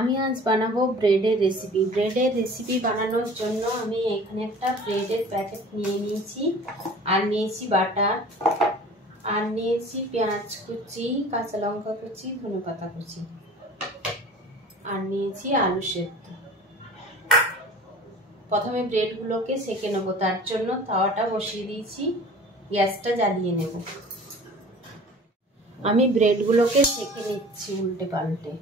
আমি আজ বানাবো ব্রেডের রেসিপি। ব্রেডের রেসিপি বানানোর জন্য আমি এখানে একটা ব্রেডের প্যাকেট নিয়ে নিয়েছি, আর নিয়েছি বাটার, আর নিয়েছি পেঁয়াজ কুচি, কাঁচা লঙ্কা কুচি, ধনেপাতা কুচি, আর নিয়েছি আলু সেদ্ধ। প্রথমে ব্রেডগুলোকে সেঁকে নেব, তার জন্য তাওয়াটা বসিয়ে দিয়েছি, গ্যাসটা জ্বালিয়ে নেব। আমি ব্রেডগুলোকে সেঁকে নিচ্ছি উল্টে পাল্টে।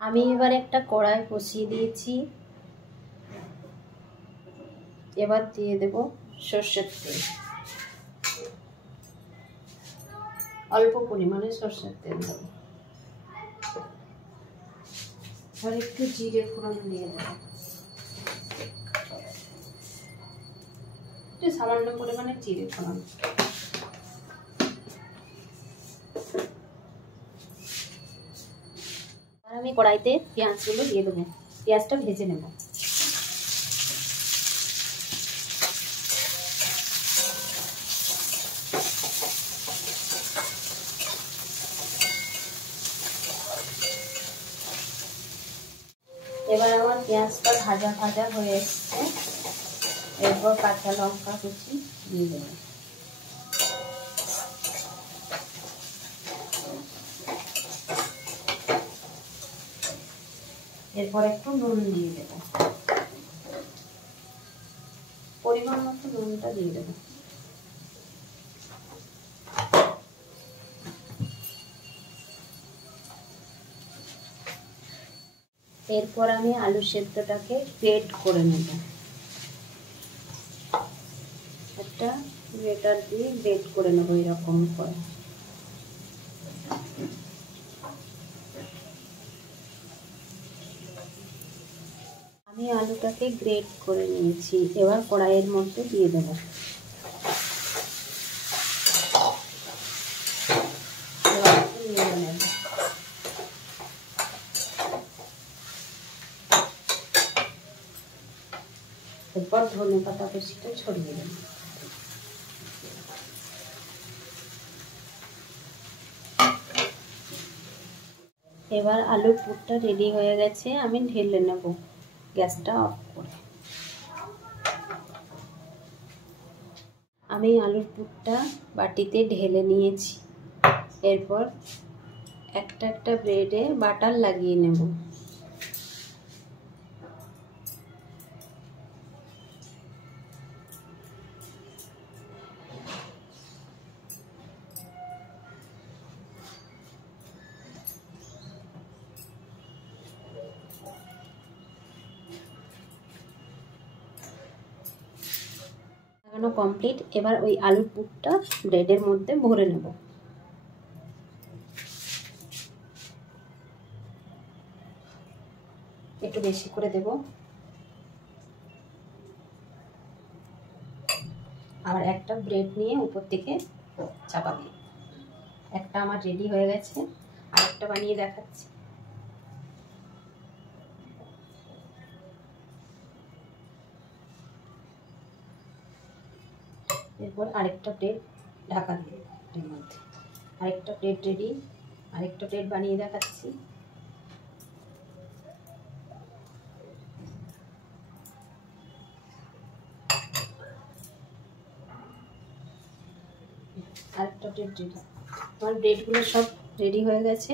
আমি এবার একটা কড়াই বসিয়ে দিয়েছি, এবার দিয়ে দেব সর্ষের তেল, অল্প পরিমাণে সর্ষের তেল দেব। আর একটু জিরে ফোড়ন দিয়ে দেব, একটু সামান্য পরিমাণে জিরে ফোড়ন। আমি কড়াইতে পেঁয়াজগুলো দিয়ে দেবো, পেঁয়াজটা ভেজে নেব। এবার আমার পেঁয়াজটা ভাজা ভাজা হয়ে এসছে, এরপর কাঁচা লঙ্কা কুচি দিয়ে দেবো। এরপর একটু নুন দিয়ে দেব, পরিমাণ মতো নুনটা দিয়ে দেব। এরপর আমি আলু সেদ্ধটাকে গ্রেট করে নেব, একটা গ্রেটার দিয়ে গ্রেট করে নেব এরকম করে। আমি আলুটাকে গ্রেট করে নিয়েছি, এবার কড়াইয়ের মধ্যে দিয়ে দেব। এরপর ধনেপাতা কুচিটা ছড়িয়ে দেব। এবার আলুর পুরটা রেডি হয়ে গেছে, আমি ঢেলে নেব গ্যাসটা অফ করে। আমি আলুর পুরটা বাটিতে ঢেলে নিয়েছি, এরপর একটা একটা ব্রেডে বাটার লাগিয়ে নেব। লাগানো কমপ্লিট, এবার ওই আলুর পুরটা ব্রেডের মধ্যে ভরে নেব। একটু বেশি করে দেব, আবার একটা ব্রেড নিয়ে উপর থেকে চাপা দিই। একটা আমার রেডি হয়ে গেছে, আরেকটা বানিয়ে দেখাচ্ছি। এরপর আরেকটা প্লেট ঢাকা দিয়ে এর মধ্যে আরেকটা প্লেট রেডি, আরেকটা প্লেট বানিয়ে দেখাচ্ছি। আরেকটা প্লেট রেডি। আমার ব্রেডগুলো সব রেডি হয়ে গেছে।